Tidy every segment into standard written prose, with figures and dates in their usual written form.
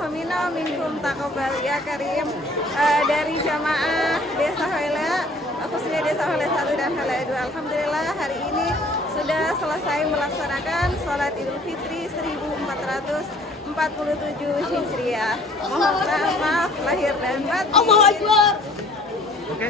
Taqabbalallahu minna wa minkum taqabbal ya karim. Dari jamaah Desa Hoela, khususnya Desa Hoela 1 dan Hoela 2, alhamdulillah hari ini sudah selesai melaksanakan sholat Idul Fitri 1447 Hijriah. Mohon maaf lahir dan batin. Allahu Akbar. Oke.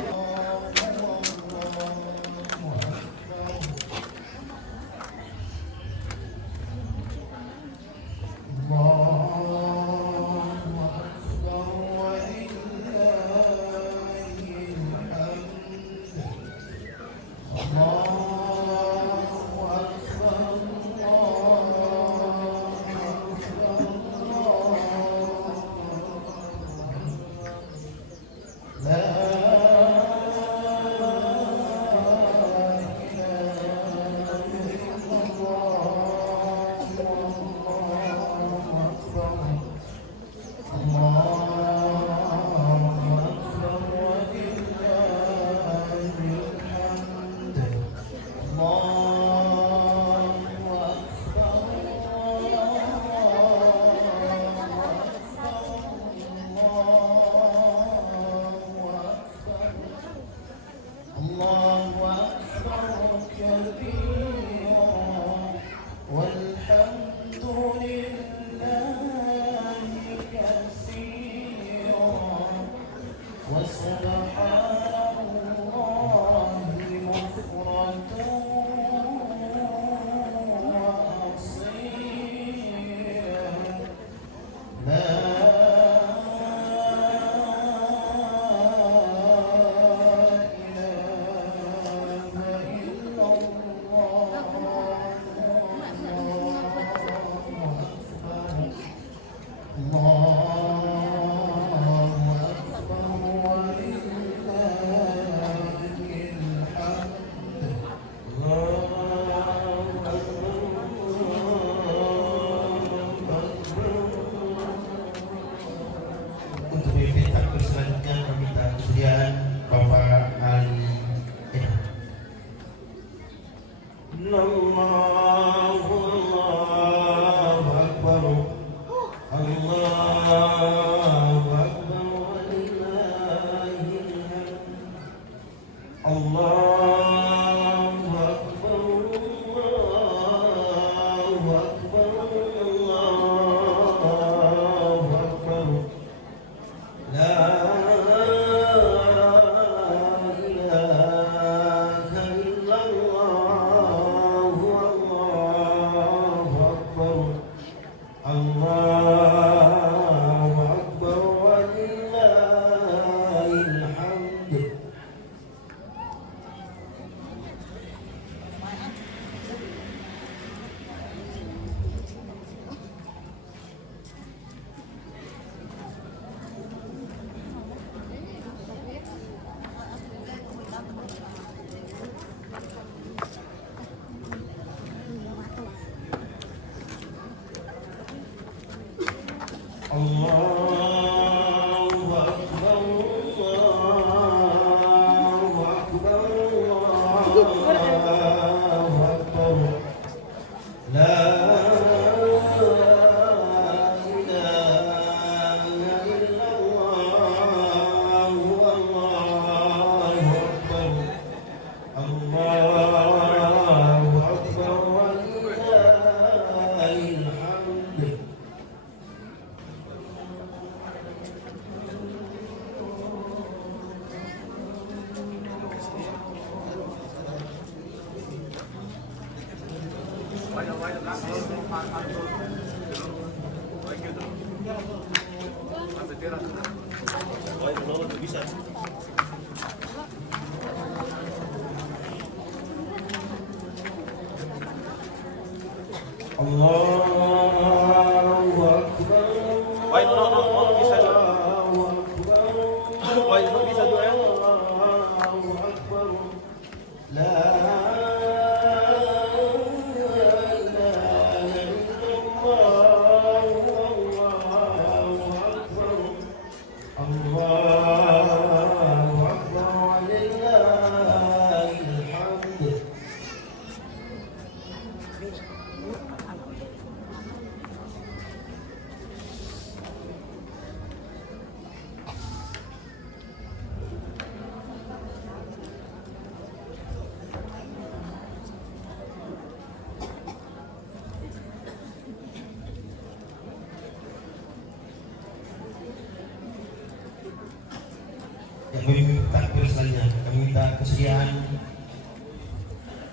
memimpin takbir selanjutnya. Kami minta kesediaan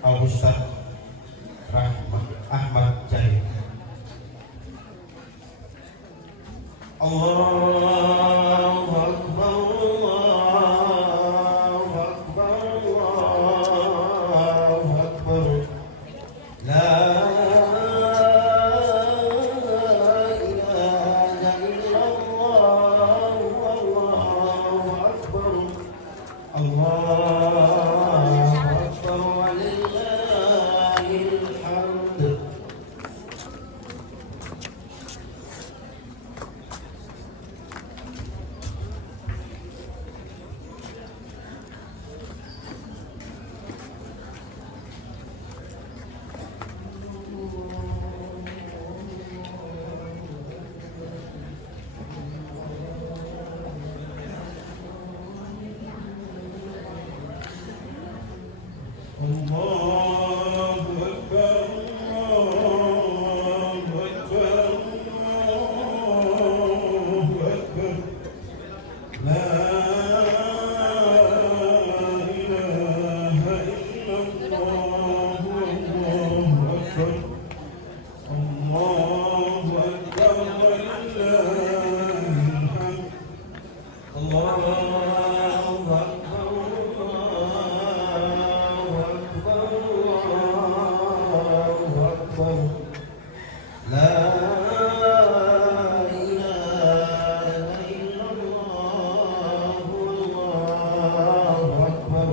Al Ustaz Ahmad Jahid. Allahu Akbar, Allahu Akbar, Allahu Akbar. La ilaha illallah, Allahu Akbar, Allahu Akbar, walillahil hamd. Allahu Akbar, Allahu Akbar, Allahu Akbar. La ilaha illallah, Allahu Akbar, Allahu Akbar, walillahil hamd. Allahu Akbar. La ilaha illallah, Allahu Akbar,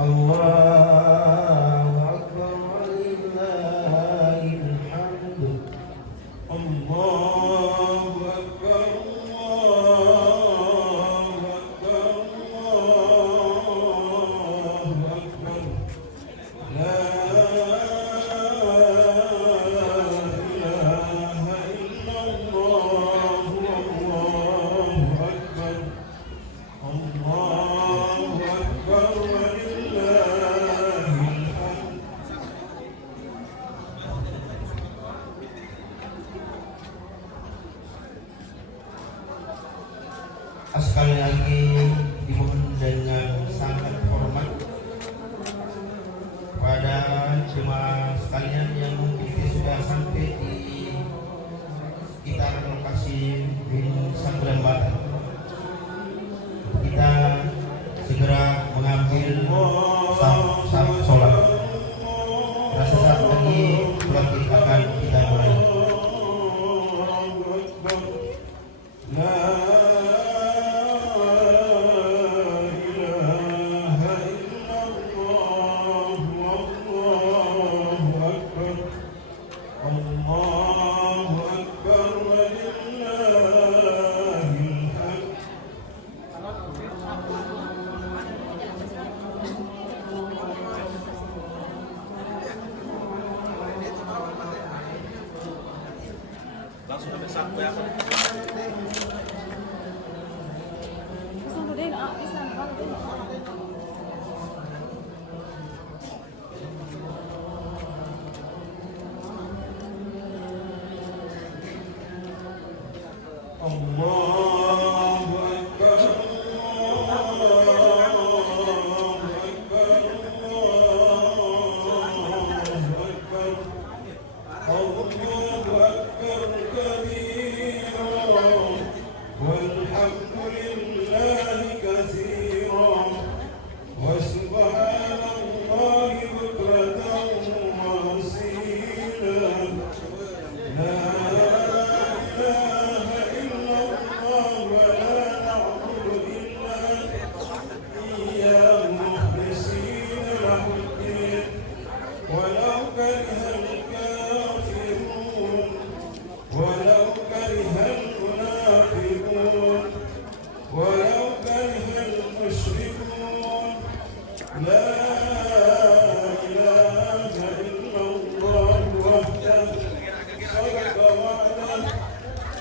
Allahu Akbar, walillahil hamd. Allahu Akbar, Allahu Akbar, Allahu Akbar. La sekali lagi dimohon dengan sangat hormat pada jemaah sekalian yang mungkin sudah sampai di sekitar lokasi Bin Saguran Barat. Kita segera mengambil saf sholat. Rasa saat lagi sholat kita akan kita mulai. Langsung sampai sampai apa? Allahu Akbar, Allahu Akbar, Allahu Akbar, Allahu Akbar kabira, walhamdulillahi katsira, wa subhanallahi bukratan wa asila. La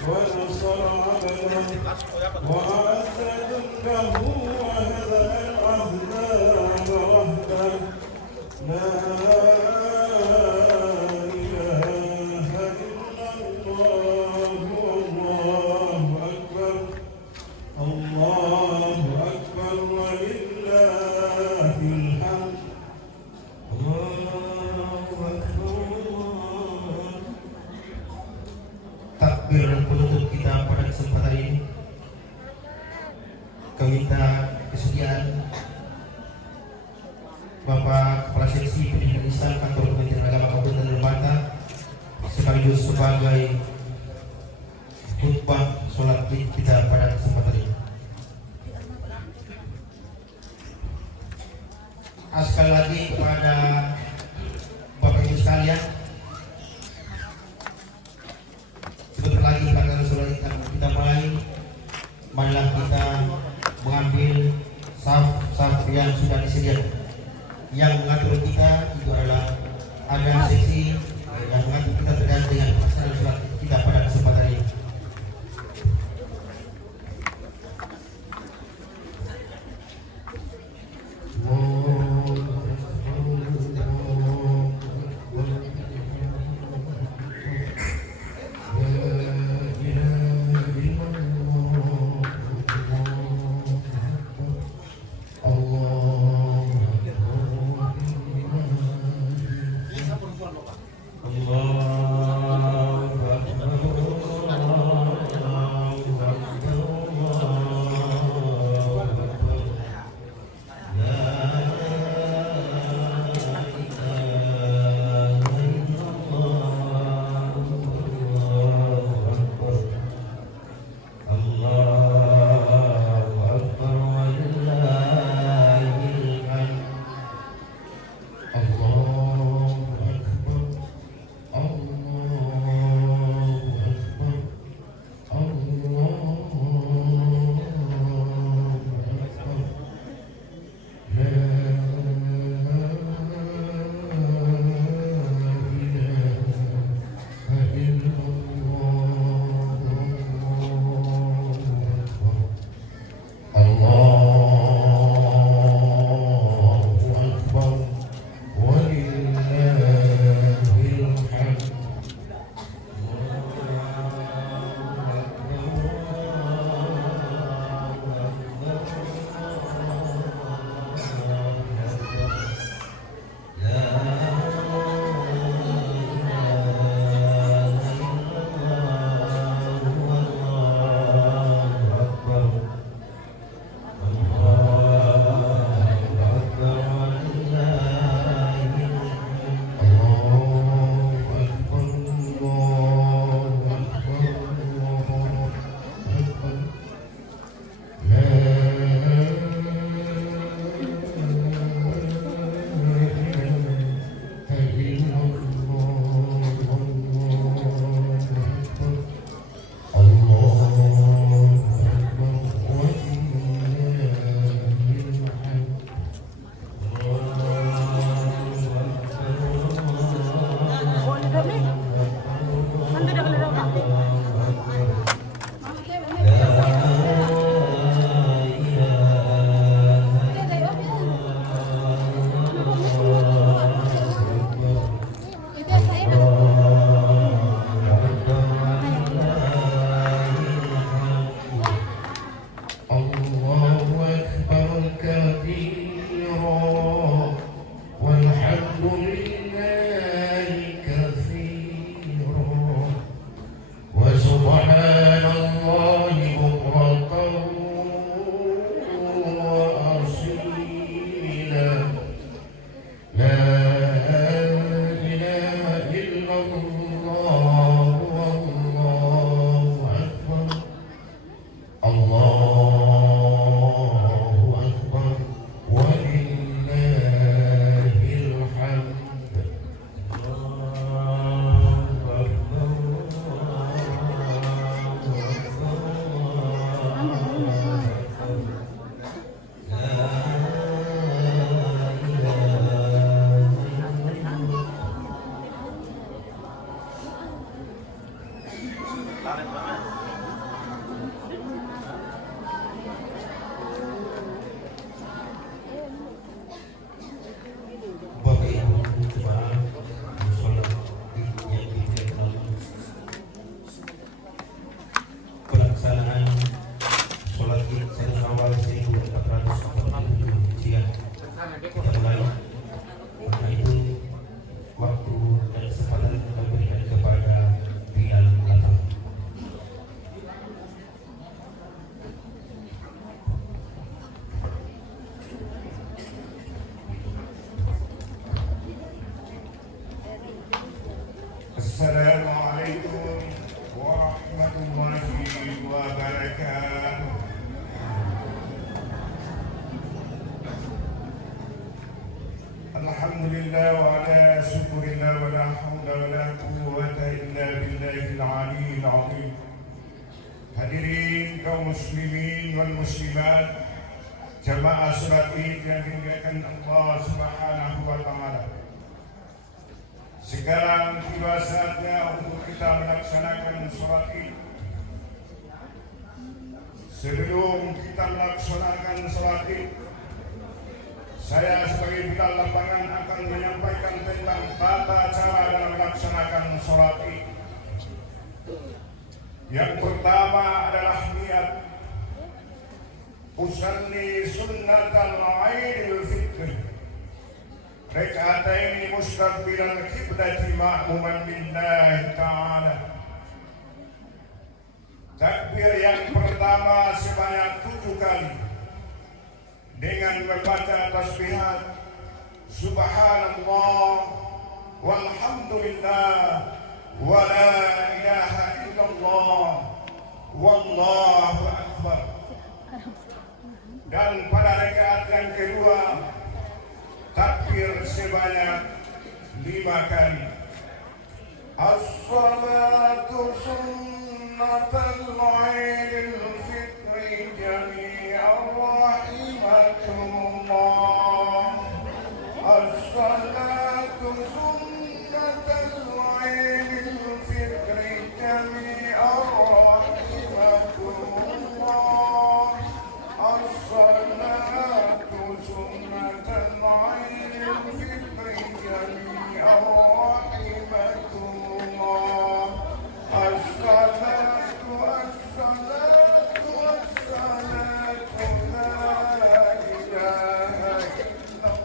ونصر عبده وأعز جنده وهزم الأحزاب وحده. لا إله إلا الله، والله أكبر، الله أكبر، meminta kesediaan Bapak Kepala Seksi Pendidikan Islam Kantor Kementerian Agama Kabupaten Lebata sekaligus sebagai khutbah sholat Id kita pada kesempatan ini. Sekali lagi kepada Bapak Ibu sekalian, sebentar lagi pelaksanaan sholat Id kita mulai. Marilah kita mengambil saf yang sudah disediakan. Yang mengatur kita itu adalah ada seksi yang mengatur kita terkait dengan pelaksanaan sholat kita pada kesempatan ini. Assalamualaikum warahmatullahi wabarakatuh. Alhamdulillah wa ala syukurillah wa la hawla wa la quwwata illa billahil aliyyil azim. Hadirin kaum muslimin wal muslimat, jamaah salat Id yang dimuliakan Allah Subhanahu wa taala. Sekarang tiba saatnya untuk kita melaksanakan salat Id. Sebelum kita melaksanakan salat Id, saya sebagai bidal lapangan akan menyampaikan tentang tata cara dalam melaksanakan salat Id. Yang pertama adalah niat. Usalli sunnatal Aidil Fitr raka'ataini mustaqbilal qiblati ma'muman billahi ta'ala. Takbir yang pertama sebanyak 7 kali dengan membaca tasbihat subhanallah walhamdulillah wa la ilaha illallah wallahu akbar. Dan pada rakaat yang kedua takbir sebanyak 5 kali. As-salatu sunnatul Aidil Fitri jami'an rahimakumullah. As-salatu sunnatul Aidil Fitri jami'an rahimakumullah. As-salatu sunnatul Aidil Fitri jami'an rahimakumullah. As-salatu as-salatu as-salatu la ilaha illallah.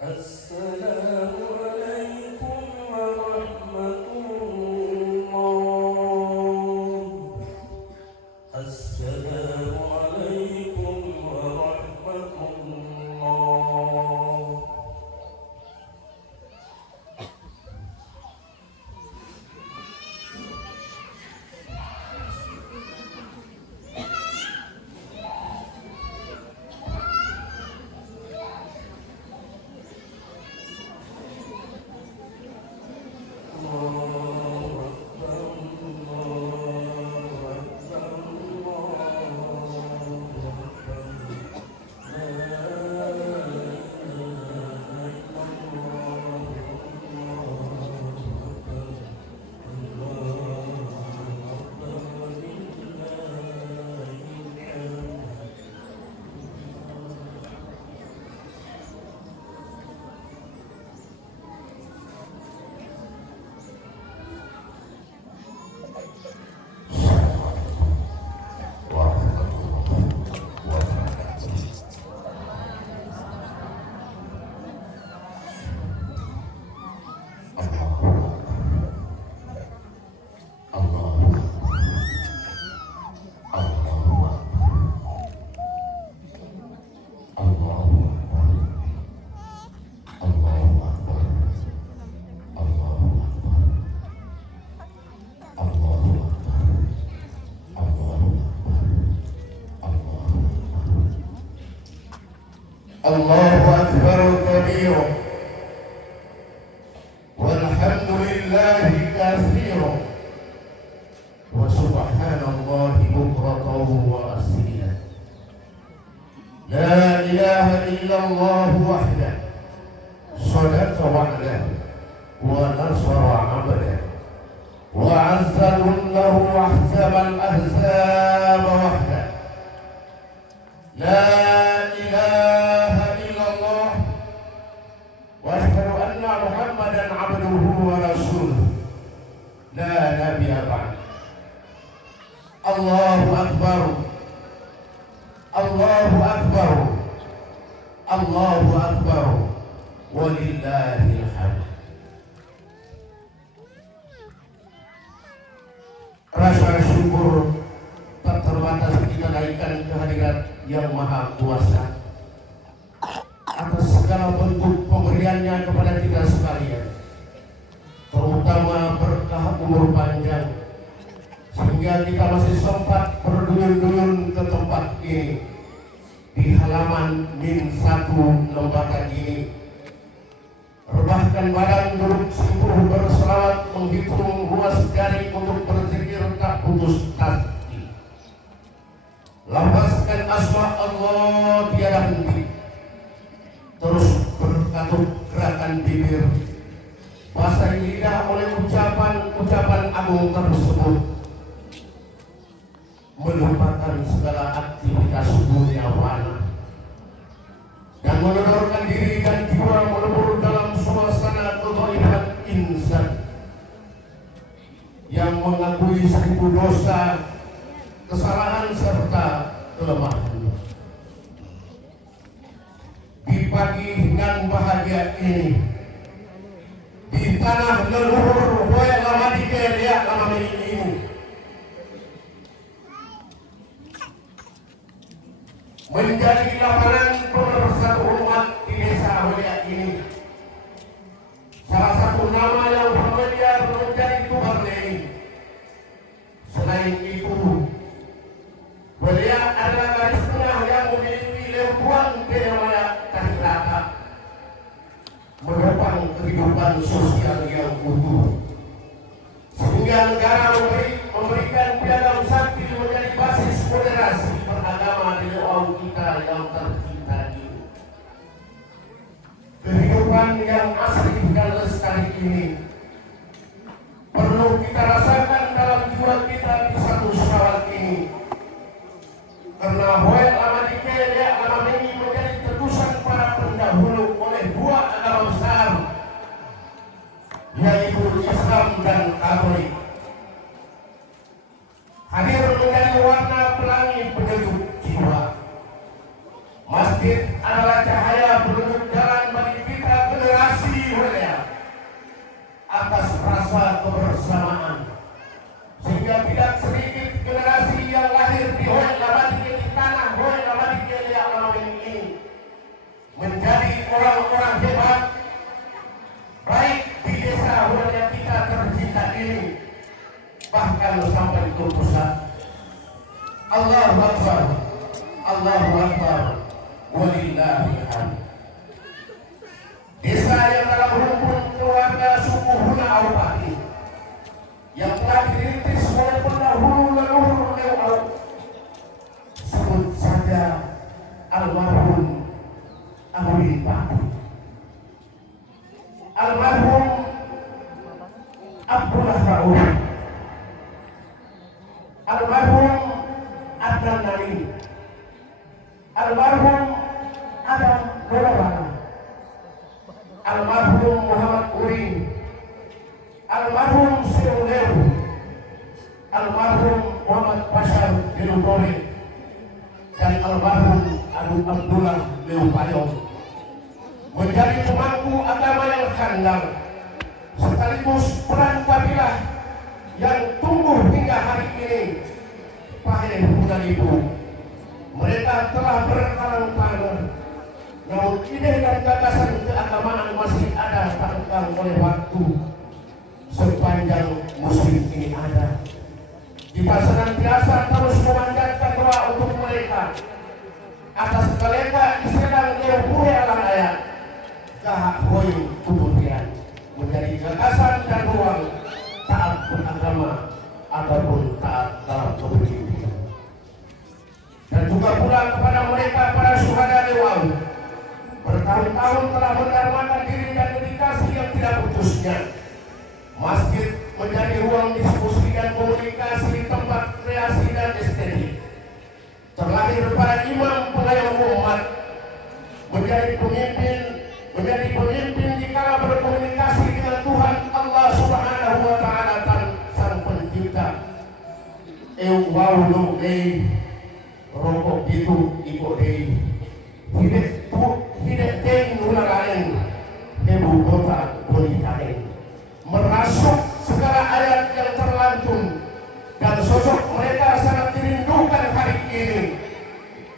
السلام عليكم ورحمة الله. السلام عليكم ورحمة الله. الله أكبر كبيرا والحمد لله كثيرا وسبحان الله بكرة وأصيلا. لا إله إلا الله وحده صدق وعده ونصر عبده وعز له وحزم الأحزاب وحده. لا إله إلا الله وأشهد أن محمدا عبده ورسوله لا نبي بعد. الله أكبر الله أكبر الله أكبر ولله الحمد. Rasa syukur tak terbatas kita naikkan kehadirat Yang Maha Kuasa atas segala bentuk pemberiannya kepada kita sekalian, terutama berkah umur panjang sehingga kita masih sempat berduyun-duyun ke tempat ini di halaman Min 1 lembaga ini. Rebahkan badan, duduk simpuh berselawat, menghitung ruas jari untuk berzikir tak putus hati. Lafazkan asma Allah tiada henti, terus berkatut gerakan bibir, basahi lidah oleh ucapan-ucapan agung tersebut, melupakan segala aktivitas dunia fana dan menodorkan diri dan jiwa melebur dalam suasana keghaibatan insan yang mengakui 1000 dosa, kesalahan serta kelemahan. Di pagi dengan bahagia ini, di tanah leluhur Hoya lama dikelia lama ini, menjadi lapangan pemersatu umat di desa Hoya ini. Salah satu nama yang familiar menjadi Tubarlei. Selain itu, beliau adalah garis tengah yang memiliki lembuan Benamaya Kahirata, menopang kehidupan sosial yang utuh, sehingga negara memberikan piagam sakti menjadi basis moderasi beragama di luar kita yang tercinta ini. Kehidupan yang asli dan lestari ini perlu kita rasakan dalam jiwa kita di satu syawal ini, karena Hoya Amadike ya alam ini menjadi tebusan para pendahulu oleh dua agama besar, yaitu Islam dan Katolik. Hadir menjadi warna pelangi penyejuk jiwa. Masjid adalah cahaya penunjuk jalan bagi kita Allahu Akbar, walillahil hamd. Desa yang dalam rumpun keluarga suku Huna Aupati yang telah dirintis oleh pendahulu leluhur Leu, sebut saja almarhum Amudin Pati, almarhum Abdullah Rauf, almarhum Adnan Nali, almarhum Adam Dolorana, almarhum Muhammad Urin, almarhum Seo Leu, almarhum Muhammad Bashar Gelutore, dan almarhum Abu Abdullah Leu Payong menjadi pemangku agama yang handal sekaligus peran kabilah yang tumbuh hingga hari ini. Pahit bukan ibu, mereka telah berkalang tangan, namun ide dan gagasan keagamaan masih ada tak lekang oleh waktu. Sepanjang musim ini ada, kita senantiasa terus memanjatkan doa untuk mereka atas keleka istilah yang buaya alang ayat kahak hoi kemudian menjadi gagasan dan ruang taat beragama ataupun taat dalam kebencian. Dan juga pula kepada mereka para syuhada Lewau, bertahun-tahun telah mendarmakan diri dan dedikasi yang tidak putusnya. Masjid menjadi ruang diskusi dan komunikasi, tempat kreasi dan estetik. Terlahir para imam pengayom umat, menjadi pemimpin di kala berkomunikasi dengan Tuhan Allah Subhanahu wa Ta'ala dan Sang Pencipta. Wau no dei rokok itu iko dei hidup dei nula lain hebu kota bonitae, merasuk segala ayat yang terlantun dan sosok mereka sangat dirindukan hari ini.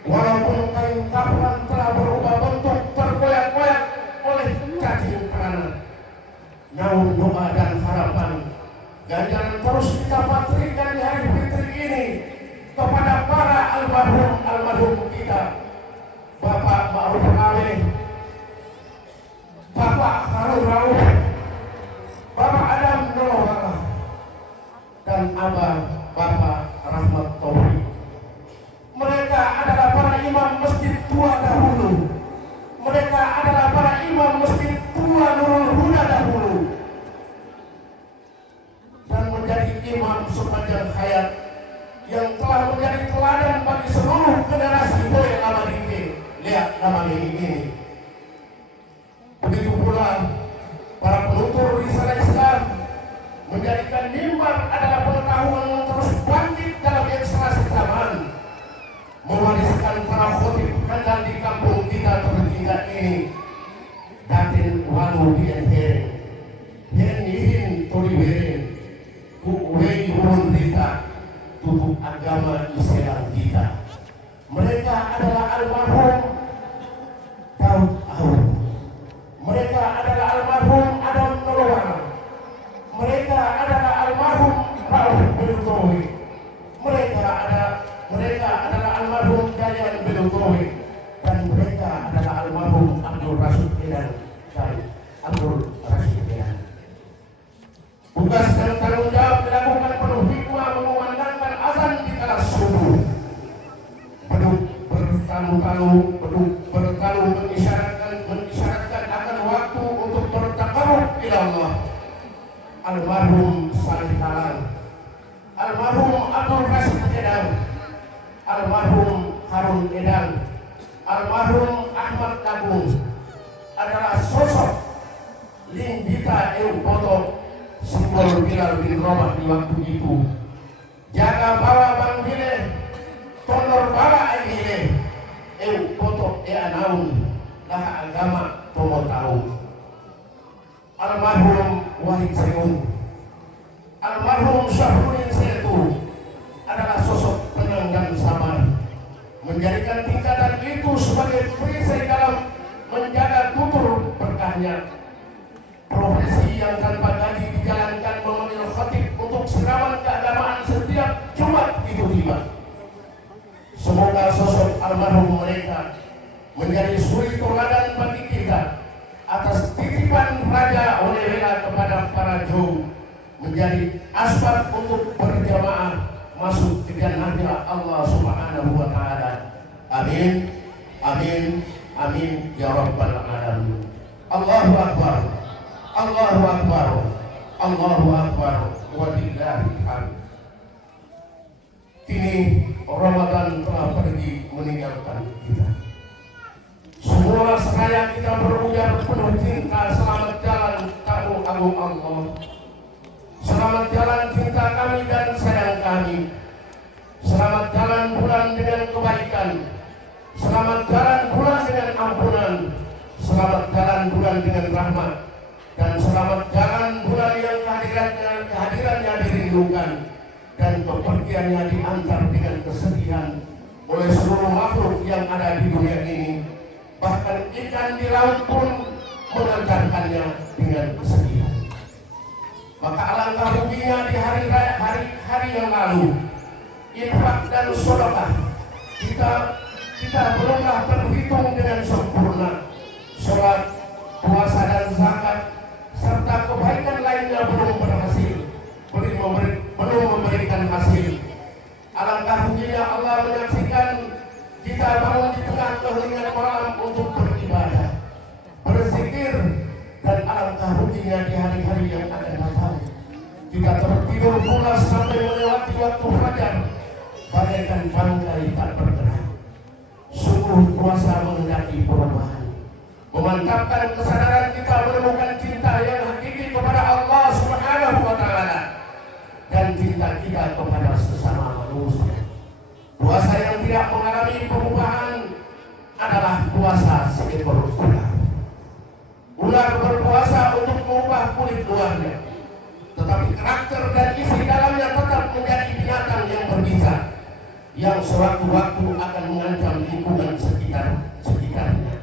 Walaupun kayu kapan telah berubah bentuk terkoyak-koyak oleh cacing tanah, namun doa dan harapan ganjaran terus kita patrikan di hari fitri ini kepada para almarhum kita, Bapak Ma'ruf Amin, Bapak Harun Rauf, Bapak Adam Nolowala, dan Abah Bapak Rahmat Taufik. Mereka adalah para imam masjid tua dahulu. Mereka adalah para imam masjid tua Nurul Huda dahulu, dan menjadi imam sepanjang hayat yang telah menjadi teladan bagi seluruh generasi boy lama dini. Lihat nama ini. Begitu pula para penutur risalah Islam menjadikan mimbar adalah pengetahuan yang terus bangkit dalam ekstrasi zaman, mewariskan para khotib handal di kampung kita tertinggal ini. Datin walu dien hering yen yihin tori weren ku wei hurun rita tutup agama Islam kita. Mereka adalah almarhum Daud Ahu, mereka adalah almarhum Adam Nolowala, mereka adalah almarhum Rauf Belutowi, mereka adalah almarhum Dayan Belutowi, dan mereka adalah almarhum Abdul Rashid Edan dan Abdul Rashid Edan. Tugas dan tanggung jawab dilakukan penuh hikmah mengumandangkan azan di kala subuh. Bertalu mengisyaratkan akan waktu untuk bertakarrub ila Allah. Almarhum Salih Talang, almarhum Abdul Rashid Edan, almarhum Harun Edan, almarhum Ahmad Agung adalah sosok Lindita Boto, simbol Bilal bin Rabah di waktu itu. Jaga bawa Bang Bile, tondor bawa Aile, Boto anaun lah agama tomo tahu. Almarhum Wahid Seung, almarhum Syahrudin Setu adalah sosok tenang dan sabar, menjadikan tingkatan itu sebagai perisai dalam menjaga tutur berkahnya. Profesi yang tanpa gaji dijalankan memanggil khatib untuk siraman keagamaan setiap Jumat itu tiba. Semoga sosok almarhum mereka menjadi suri teladan bagi kita atas titipan Raja Onewela kepada para jauh, menjadi asbab untuk berjamaah masuk ke jannahnya Allah Subhanahu wa taala. Amin. Amin. Amin ya rabbal alamin. Allahu akbar. Allahu akbar. Allahu akbar. Walillahil hamd. Kini Ramadan telah pergi meninggalkan kita. Semua seraya kita berujar penuh cinta, selamat jalan kamu agung Allah. Selamat jalan cinta kami dan sayang kami. Selamat jalan bulan dengan kebaikan. Selamat jalan bulan dengan ampunan. Selamat jalan bulan dengan rahmat. Dan selamat jalan bulan yang kehadirannya dirindukan dan kepergiannya diantar dengan kesedihan oleh seluruh makhluk yang ada di dunia ini. Bahkan ikan di laut pun mengantarkannya dengan kesedihan. Maka alangkah ruginya di hari yang lalu, infak dan sedekah kita belumlah terhitung dengan sempurna. Sholat, puasa dan zakat serta kebaikan lainnya belum berhasil, belum memberikan hasil. Alangkah ruginya Allah menyaksikan kita bangun di tengah keheningan malam untuk beribadah, berzikir, dan alangkah ruginya di hari-hari yang akan datang kita tertidur pulas sampai melewati waktu fajar bagaikan bangkai tak bergerak. Sungguh puasa menghendaki perubahan, memantapkan kesadaran kita menemukan cinta yang hakiki kepada Allah Subhanahu wa taala dan cinta kita kepada sesama manusia. Puasa yang tidak mengalami perubahan adalah puasa seekor ular. Ular berpuasa untuk mengubah kulit luarnya, tetapi karakter dan isi dalamnya tetap menjadi binatang yang berbisa, yang sewaktu-waktu akan mengancam lingkungan sekitarnya.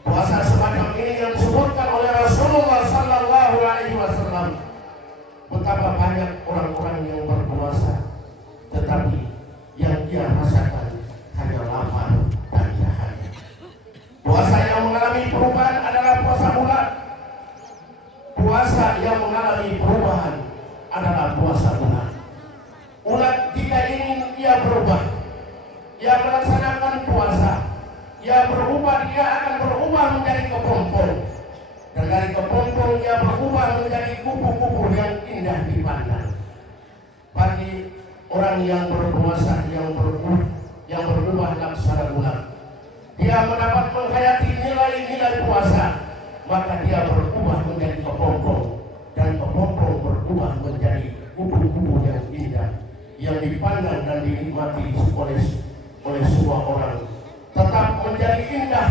Puasa semacam ini yang disebutkan oleh Rasulullah Sallallahu Alaihi Wasallam. Betapa banyak orang-orang yang berpuasa, tetapi yang dia rasakan hanya lapar dan dahaga. Puasa yang mengalami perubahan adalah puasa bulan. Puasa yang mengalami perubahan adalah puasa bulan. Ulat jika ingin ia berubah, ia melaksanakan puasa, ia berubah, dia akan berubah menjadi kepompong. Dan dari kepompong ia berubah menjadi kupu-kupu yang indah dipandang. Bagi orang yang berpuasa yang berubah laksana bulan, dia mendapat menghayati nilai-nilai puasa, maka dia berubah menjadi kepompong, dan kepompong berubah menjadi kupu-kupu yang indah yang dipandang dan dinikmati oleh semua orang. Tetap menjadi indah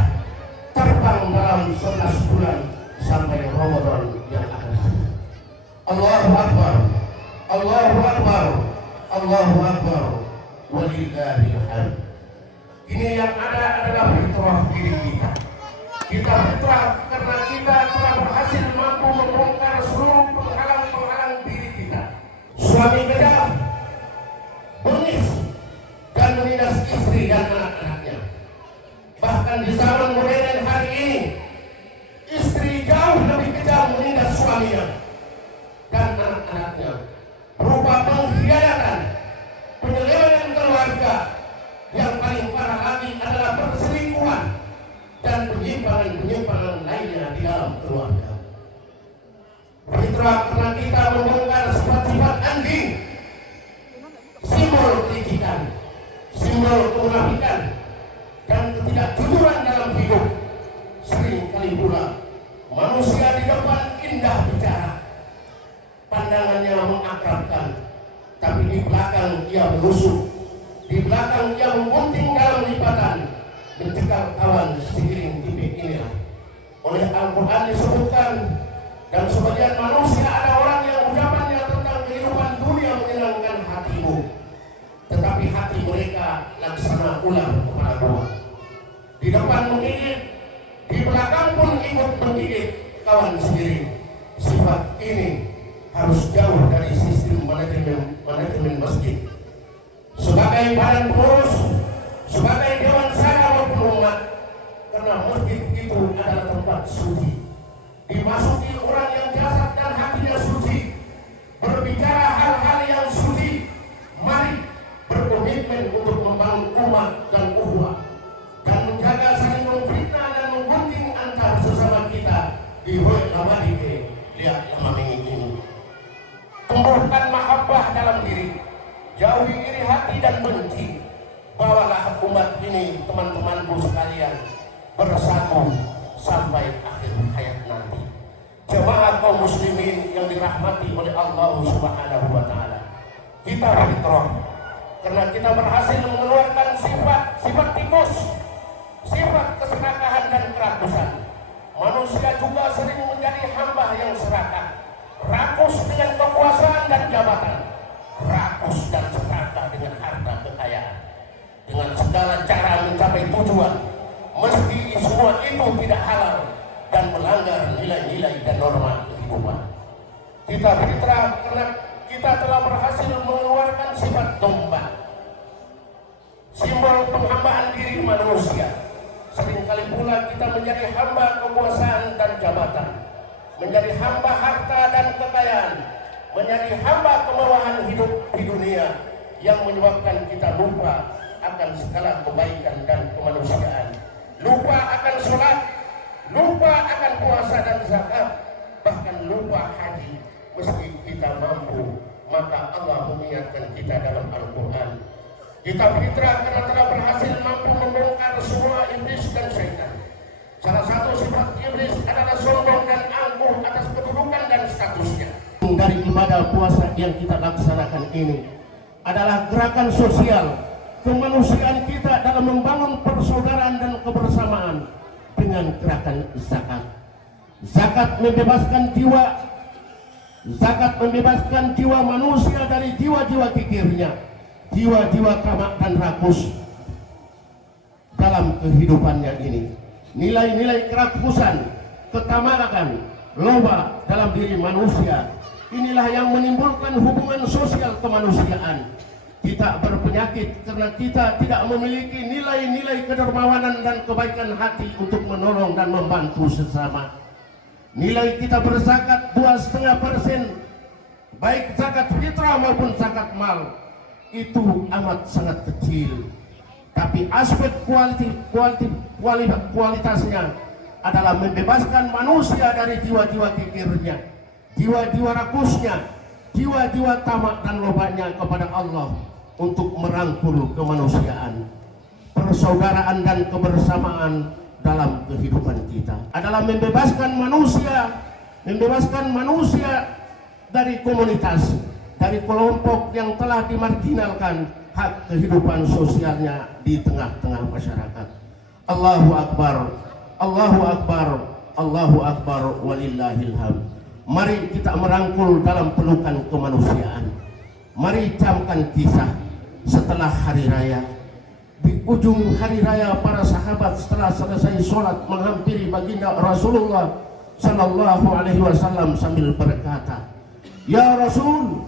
terbang dalam 11 bulan sampai Ramadan yang akan datang. Allahu Akbar, Allahu Akbar, Allahu Akbar, walillahil hamd. Ini yang ada adalah fitrah diri kita. Kita fitrah karena kita telah berhasil mampu membongkar seluruh penghalang-penghalang diri kita. Suami kejam, bengis, dan menindas istri dan anak-anaknya. Bahkan di zaman modern hari ini, istri jauh lebih kejam menindas suaminya dan anak-anaknya, berupa pengkhianatan, penyelewengan keluarga. Yang paling parah lagi adalah perselingkuhan dan penyimpangan lainnya di dalam keluarga. Fitrah karena kita membongkar sifat-sifat anjing, simbol kelicikan, simbol kemunafikan, dan ketidakjujuran dalam hidup. Sering kali pula manusia di depan indah bicara, pandangannya mengakrabkan, tapi di belakang ia menusuk, di belakang ia menggunting dalam lipatan, mencekal kawan segiring tipik inilah. Oleh Al-Quran disebutkan, dan sebagian manusia ada orang yang ucapannya tentang kehidupan dunia menyenangkan hatimu, tetapi hati mereka laksana ular kepada gua. Di depan menggigit, di belakang pun ikut menggigit kawan sendiri. Sifat ini harus jauh dari sistem manajemen masjid. Sebagai badan pengurus, sebagai dewan suci, dimasuki orang yang jasad dan hatinya suci, berbicara hal-hal yang suci. Mari berkomitmen untuk membangun umat dan ukhuwah dan menjaga saling memfitnah dan menggunting antar sesama kita di hoi labadike lihat lama ini. Tumbuhkan mahabbah dalam diri, jauhi iri hati dan benci. Bawalah umat ini, teman-temanku sekalian, bersatu sampai akhir hayat nanti. Jemaah kaum muslimin yang dirahmati oleh Allah Subhanahu wa taala. Kita fitrah karena kita berhasil mengeluarkan sifat tikus, sifat keserakahan dan kerakusan. Manusia juga sering menjadi hamba yang serakah, rakus dengan kekuasaan dan jabatan, rakus dan serakah dengan harta kekayaan, dengan segala cara mencapai tujuan, meski semua itu tidak halal dan melanggar nilai-nilai dan norma kehidupan. Kita fitrah karena kita telah berhasil mengeluarkan sifat domba, simbol penghambaan diri manusia. Seringkali pula kita menjadi hamba kekuasaan dan jabatan, menjadi hamba harta dan kekayaan, menjadi hamba kemewahan hidup di dunia yang menyebabkan kita lupa akan segala kebaikan dan kemanusiaan, lupa akan sholat, lupa akan puasa dan zakat, bahkan lupa haji. Meski kita mampu, maka Allah mengingatkan kita dalam Al-Quran. Kita fitrah karena telah berhasil mampu membongkar semua iblis dan syaitan. Salah satu sifat iblis adalah sombong dan angkuh atas kedudukan dan statusnya. Dari ibadah puasa yang kita laksanakan ini adalah gerakan sosial kemanusiaan kita dalam membangun persaudaraan dan kebersamaan dengan gerakan zakat. Zakat membebaskan jiwa, zakat membebaskan jiwa manusia dari jiwa-jiwa kikirnya, jiwa-jiwa tamak dan rakus dalam kehidupannya ini. Nilai-nilai kerakusan, ketamakan, loba dalam diri manusia, inilah yang menimbulkan hubungan sosial kemanusiaan. Kita berpenyakit karena kita tidak memiliki nilai-nilai kedermawanan dan kebaikan hati untuk menolong dan membantu sesama. Nilai kita berzakat 2,5%, baik zakat fitrah maupun zakat mal, itu amat sangat kecil. Tapi aspek kualitasnya adalah membebaskan manusia dari jiwa-jiwa kikirnya, jiwa-jiwa rakusnya, jiwa-jiwa tamak dan lobanya kepada Allah, untuk merangkul kemanusiaan, persaudaraan dan kebersamaan dalam kehidupan kita. Adalah membebaskan manusia dari komunitas, dari kelompok yang telah dimarginalkan hak kehidupan sosialnya di tengah-tengah masyarakat. Allahu Akbar, Allahu Akbar, Allahu Akbar, walillahil hamd. Mari kita merangkul dalam pelukan kemanusiaan. Mari camkan kisah setelah hari raya. Di ujung hari raya, para sahabat setelah selesai sholat menghampiri baginda Rasulullah Sallallahu Alaihi Wasallam sambil berkata, "Ya Rasul,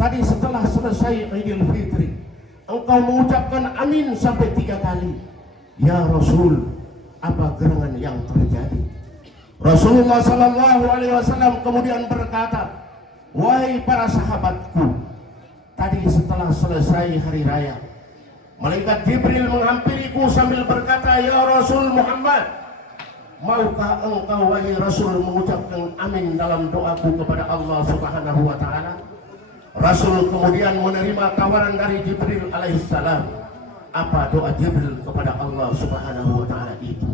tadi setelah selesai Idul Fitri, engkau mengucapkan amin sampai 3 kali. Ya Rasul, apa gerangan yang terjadi?" Rasulullah Sallallahu Alaihi Wasallam kemudian berkata, "Wahai para sahabatku, tadi setelah selesai hari raya, malaikat Jibril menghampiriku sambil berkata, ya Rasul Muhammad, maukah engkau wahai Rasul mengucapkan amin dalam doaku kepada Allah Subhanahu wa ta'ala?" Rasul kemudian menerima tawaran dari Jibril alaihissalam. Apa doa Jibril kepada Allah Subhanahu wa ta'ala itu?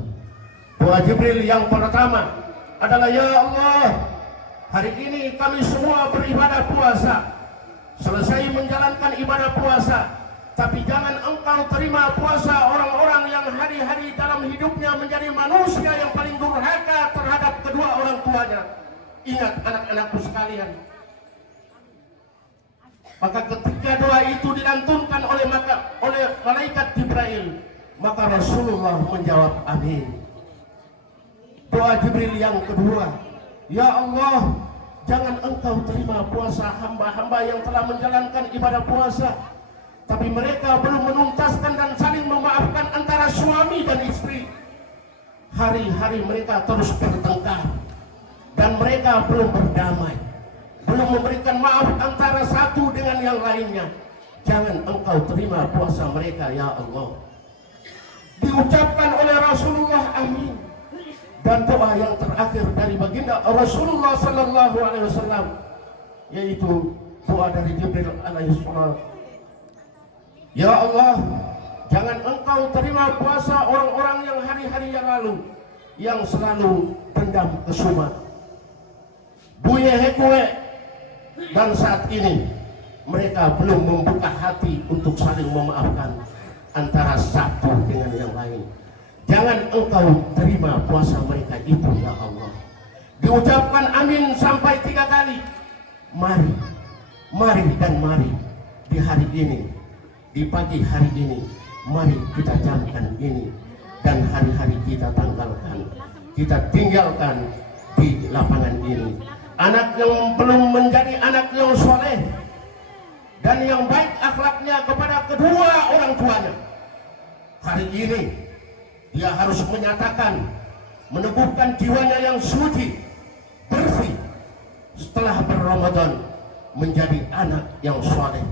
Doa Jibril yang pertama adalah, ya Allah, hari ini kami semua beribadah puasa. Selesai menjalankan ibadah puasa, tapi jangan engkau terima puasa orang-orang yang hari-hari dalam hidupnya menjadi manusia yang paling durhaka terhadap kedua orang tuanya. Ingat anak-anakku sekalian. Maka ketika doa itu dilantunkan oleh malaikat Jibril, maka Rasulullah menjawab amin. Doa Jibril yang kedua, ya Allah, jangan engkau terima puasa hamba-hamba yang telah menjalankan ibadah puasa, tapi mereka belum menuntaskan dan saling memaafkan antara suami dan istri. hari-hari mereka terus bertengkar dan mereka belum berdamai, belum memberikan maaf antara satu dengan yang lainnya. Jangan Engkau terima puasa mereka ya Allah. Diucapkan oleh Rasulullah amin. Dan doa yang terakhir dari baginda Rasulullah sallallahu alaihi wasallam, yaitu doa dari Jibril alaihi salam. Ya Allah, jangan Engkau terima puasa orang-orang yang hari-hari yang lalu yang selalu dendam kesuma, buye hekue, dan saat ini mereka belum membuka hati untuk saling memaafkan antara satu dengan yang lain. Jangan Engkau terima puasa mereka itu ya Allah. Diucapkan amin sampai 3 kali. Mari, mari dan mari di hari ini, di pagi hari ini, mari kita jamkan ini dan hari-hari kita tanggalkan, kita tinggalkan di lapangan ini. Anak yang belum menjadi anak yang soleh dan yang baik akhlaknya kepada kedua orang tuanya, hari ini dia harus menyatakan, meneguhkan jiwanya yang suci, bersih, setelah berRamadan menjadi anak yang soleh,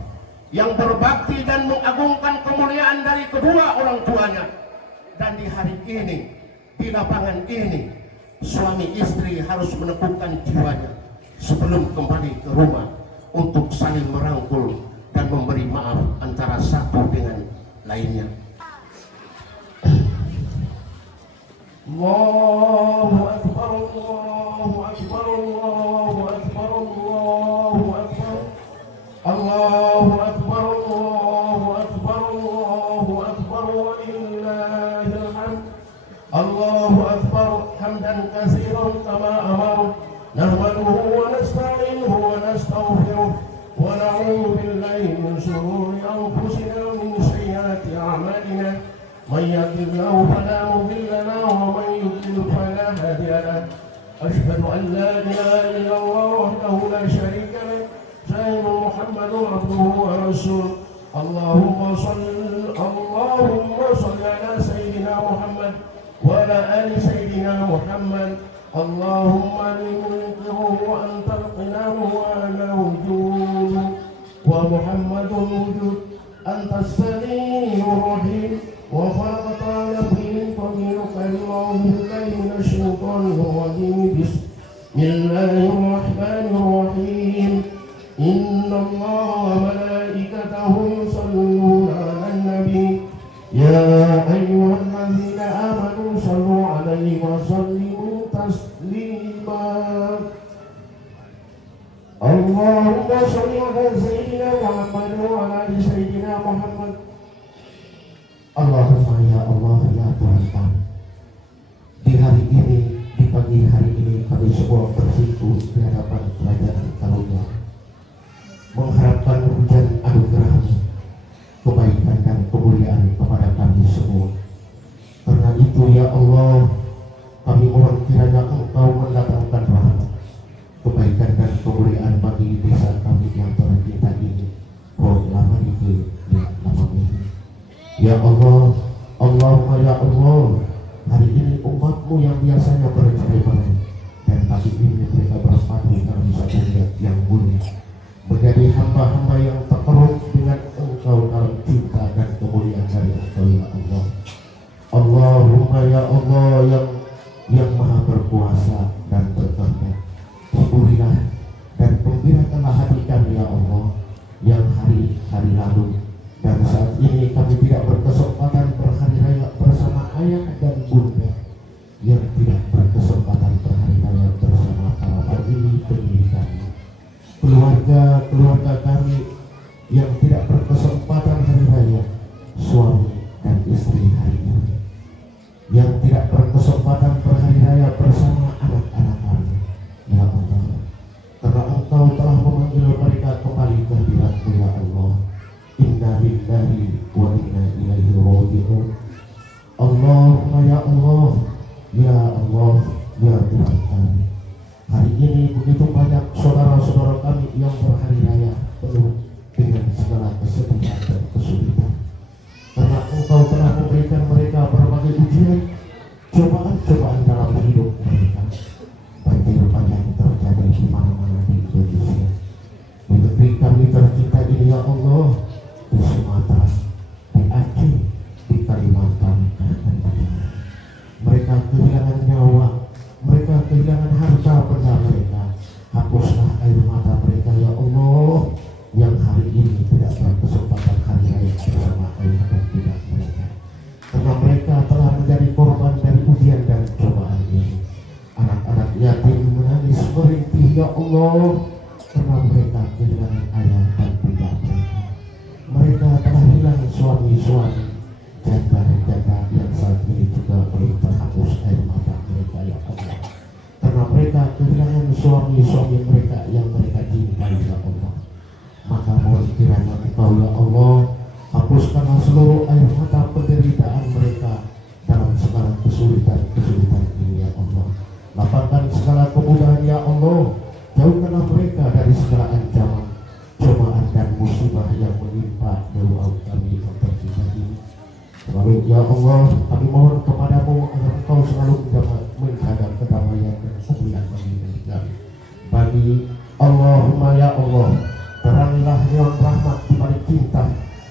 yang berbakti dan mengagungkan kemuliaan dari kedua orang tuanya. Dan di hari ini, di lapangan ini, suami istri harus meneguhkan jiwanya sebelum kembali ke rumah untuk saling merangkul dan memberi maaf antara satu dengan lainnya. Allahu Akbar, Allahu Akbar, Allahu Akbar, Allahu Akbar, Allahu Akbar, Allahu Akbar, Allahu Akbar, walillahil hamd. Allahu Akbar hamdan katsiran kama amara, nahmaduhu wa nasta'inuhu wa nastaghfiruh wa na'udzu billahi min shururi anfusina wa min sayyiati a'malina. من يهده الله فلا مضل له ومن يضلل فلا هادي له. أشهد أن لا إله إلا الله وحده لا شريك له. سيد محمد عبده ورسوله. اللهم صل على سيدنا محمد وعلى آل سيدنا محمد. اللهم لمنكره وأنت القنام وأنا وجود ومحمد وجود. أنت السميع الرحيم وخلقت نفسي طويلك الله بالله من الشيطان الرجيم. بسم الله الرحمن الرحيم. إن الله وملائكته يصلون على النبي يا أيها الذين آمنوا صلوا عليه وسلموا تسليما. اللهم صل على سيدنا محمد وعلى آل سيدنا محمد. Allahumma ya Allah ya Tuhan kami, di hari ini, di pagi hari ini kami semua bersiku di hadapan kerajaan Karunia, mengharapkan hujan anugerah-Mu, kebaikan dan kemuliaan kepada kami semua. Karena itu ya Allah, kami mohon kiranya Engkau mendatangkan rahmat, kebaikan dan kemuliaan bagi desa kami yang tercinta ini. Lama itu ya lama ini. Ya Allah, Allahumma ya Allah, hari ini umat-Mu yang biasanya bercerai-berai dan pagi ini mereka berpadu dalam satu niat yang mulia, menjadi hamba-hamba yang terkeruk dengan Engkau dalam cinta dan kemuliaan dari Engkau ya Allah. Allahumma ya Allah yang maha berkuasa dan berkehendak, hiburilah dan gembirakanlah hati kami ya Allah, yang hari-hari lalu dan saat ini kami tidak berkesempatan berhari raya bersama ayah dan bunda, yang tidak berkesempatan berhari raya bersama para pendiri kami, keluarga kami yang tidak berkesempatan hari raya suami dan istri hari ini, yang tidak berkesempatan berhari raya bersama anak-anak kami. Ya Allah, karena Engkau telah memanggil mereka kembali ke hadirat-Mu ya Allah. Inna lillahi wa inna ilaihi raji'un. Allahumma ya Allah, ya Allah, ya Tuhan kami. Hari ini begitu banyak saudara-saudara kami yang berhari raya penuh dengan segala kesedihan dan kesulitan. Karena Engkau telah memberikan mereka berbagai ujian, cobaan-cobaan mereka kehilangan nyawa, mereka kehilangan harta benda mereka. Hapuslah air mata mereka ya Allah, yang hari ini tidak berkesempatan hari raya bersama ayah dan bunda mereka, karena mereka telah menjadi korban dari ujian dan cobaan ini. Anak-anak yatim menangis merintih ya Allah, karena mereka kehilangan ayah dan bunda mereka. Mereka telah hilang suami-suami, janda-janda yang saat ini juga belum terhapus air mata mereka ya Allah, karena mereka kehilangan suami-suami mereka yang mereka cintai ya Allah. Maka mohon kiranya Engkau ya Allah, hapuskanlah seluruh air mata penderitaan mereka dalam segala kesulitan ini ya Allah. Lapangkan segala kemudahan ya Allah, jauhkanlah mereka dari segala ancaman, cobaan dan musibah yang menimpa doa kami yang tercinta ini. Lalu ya Allah, kami mohon kepadamu agar Engkau selalu menjaga kedamaian dan kemuliaan bagi kami. Bagi Allahumma ya Allah, terangilah neon rahmat di balik cinta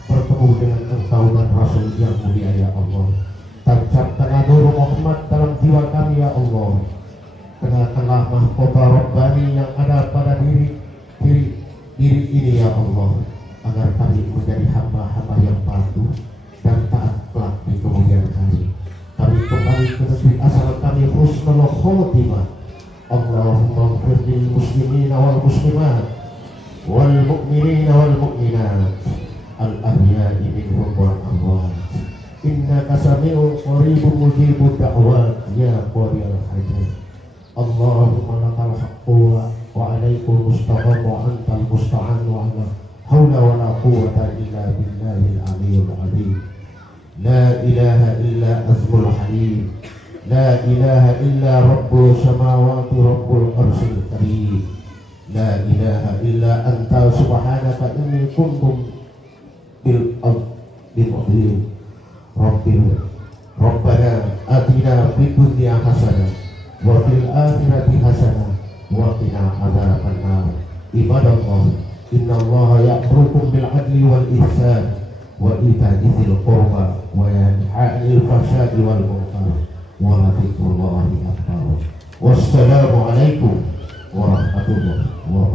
bertemu dengan Engkau dan Rasul yang mulia ya Allah. Tancapkanlah nur Muhammad dalam jiwa kami ya Allah. Kenakanlah mahkota Rabbani yang ada pada diri ini ya Allah, agar kami menjadi hamba-hamba yang patuh dan taat kelak di kemudian hari. Kami kembali ke negeri asal kami, husnul khotimah. Allahumma ighfir lil muslimina wal muslimat wal mu'minina wal mu'minat al ahya'i minhum wal amwat, innaka sami'un qaribun mujibud da'wat ya qadiyal hajat. Allahumma lakal haqqu wa alaikul mustaqam wa antal musta'an wa ala hawla wa la quwwata illa billahil aliyyil azim. La ilaha illa azmul halim, la ilaha illa rabbul samawati rabbul arsyil karim, la ilaha illa anta subhanaka inni kuntum bil mu'minin. Rabbana atina fid dunya hasanah wa fil akhirati hasanah wa qina adzabannar. Ibadallah, innallaha ya'murukum bil adli wal ihsan wa ita'i dzil qurba wa yanha 'anil fahsya'i wal munkar wa dzikrullahi akbar. Wassalamu alaikum warahmatullahi wabarakatuh.